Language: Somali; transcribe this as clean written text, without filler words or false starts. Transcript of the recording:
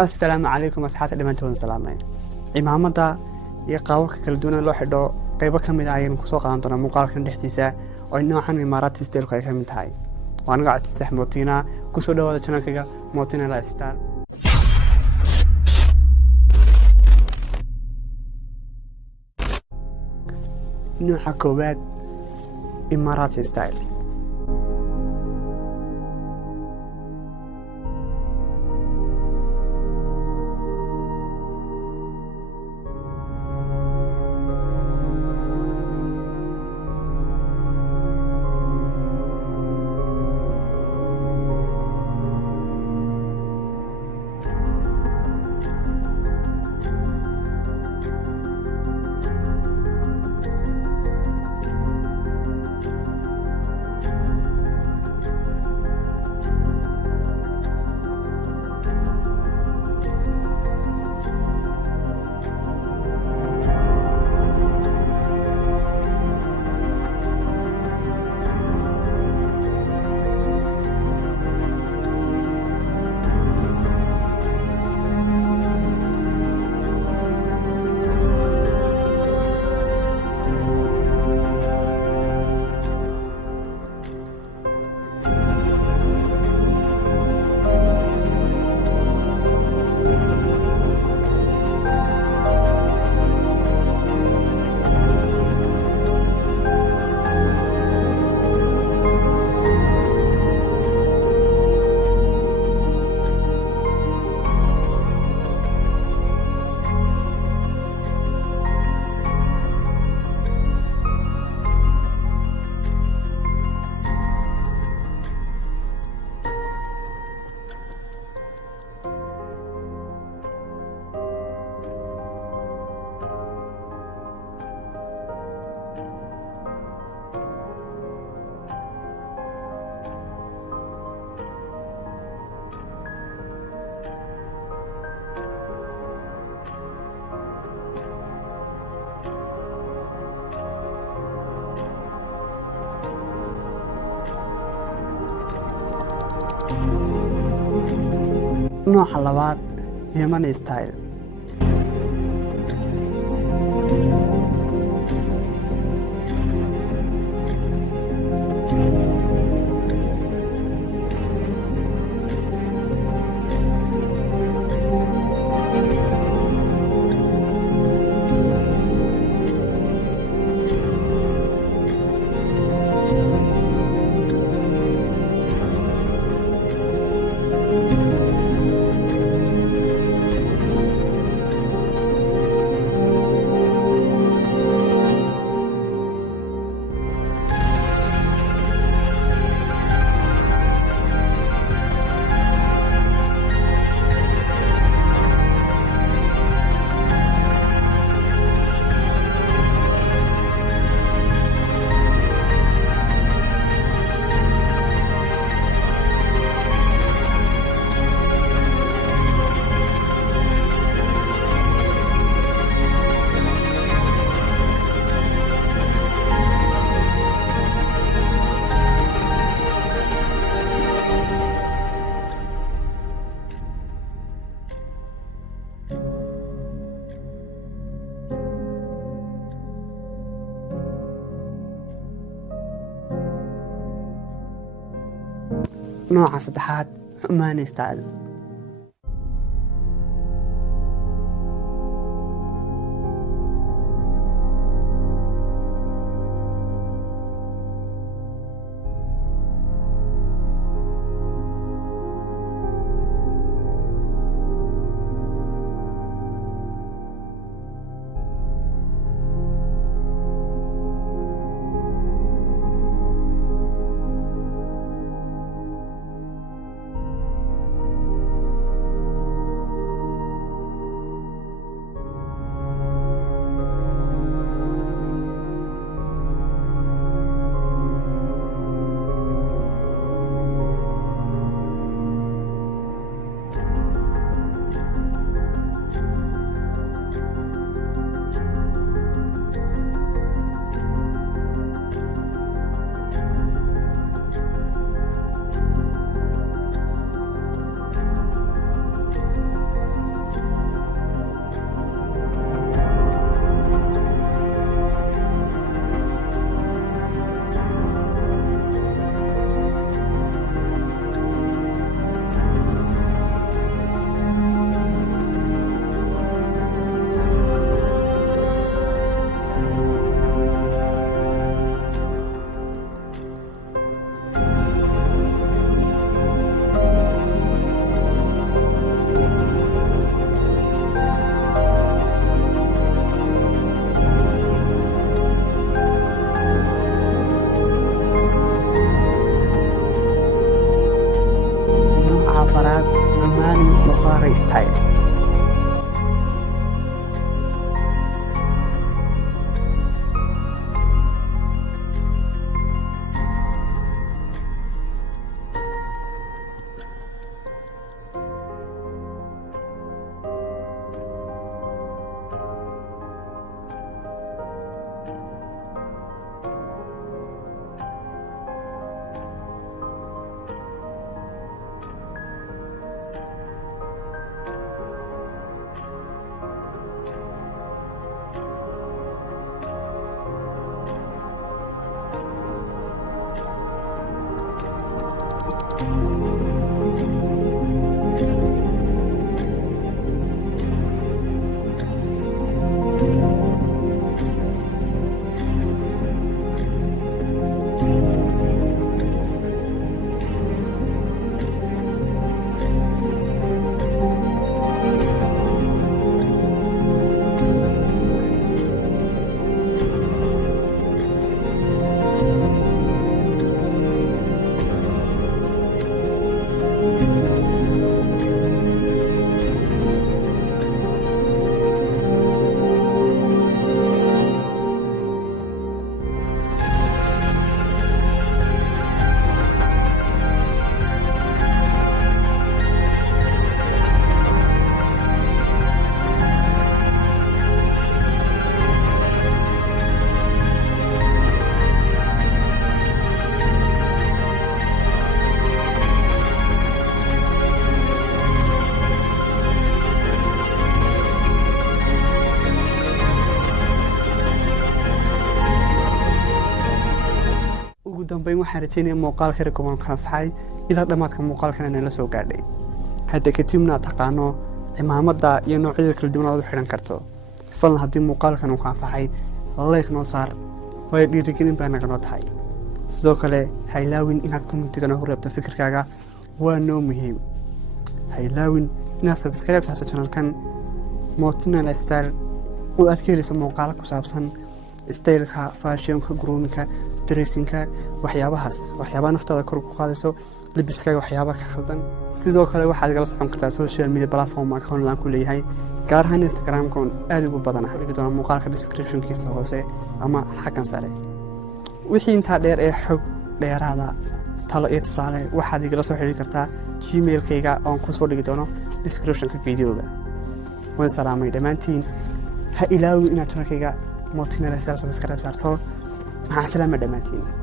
السلام عليكم أصحاب دمانتون سلامين إمامدا iyo qaababka kala duwan loo xidho qaybo kamid ah ayaan ku soo qaadan doonaa muuqaalkan dhexdiisa oo noocan Imaaraati style-ka ay kamid tahay waan gacan sax mootina ku soo dhawaada channel-kaga Mootina Lifestyle nooca koowaad Imaaraati style nooca labaad Yemeni style nooca saddexaad Omani style tahay. dambeyn waxaan rajeynaya muuqaalka rekoman kanfacay ilaa dhamaadka muuqaalkan inay la soo gaadhay hadda kadibna taqaano cimaamada iyo noocyada kala duwan oo xidhan karto falan haddii muuqaalkan uu kanfacay like noo saar way dhiirigelin baa naga noo tahay sidoo kale haylaawin inaad commentiga ku reebto fikirkaaga waa noo muhiim haylaawin inaad subscribe saarto channelkan Motina Lifestyle oo aad ka helayso muuqaalo ku saabsan styleka fashionka groomingka dressingka waxyaabaha naftaada kor ku qaadayso libiskaaga waxyaabaha ka khaldan sidoo kale waxaad igala socon kartaa social media platform account aan ku leeyahay gaar ahaan Instagram kan aad ugu badan ah dhigi doona muuqaalka description-kiisa hoose ama xakan sare wixii inta dheer ee xog dheeraada talo iyo tusaale waxaad igala soo xiriiri kartaa gmail-kayga oo ku soo dhigi doono description-ka video-ga waan salaamay dhamaantiin ha ilaawi inaad channelkayga Motina Lifestyle subscribe saarto مع السلامة دماتين.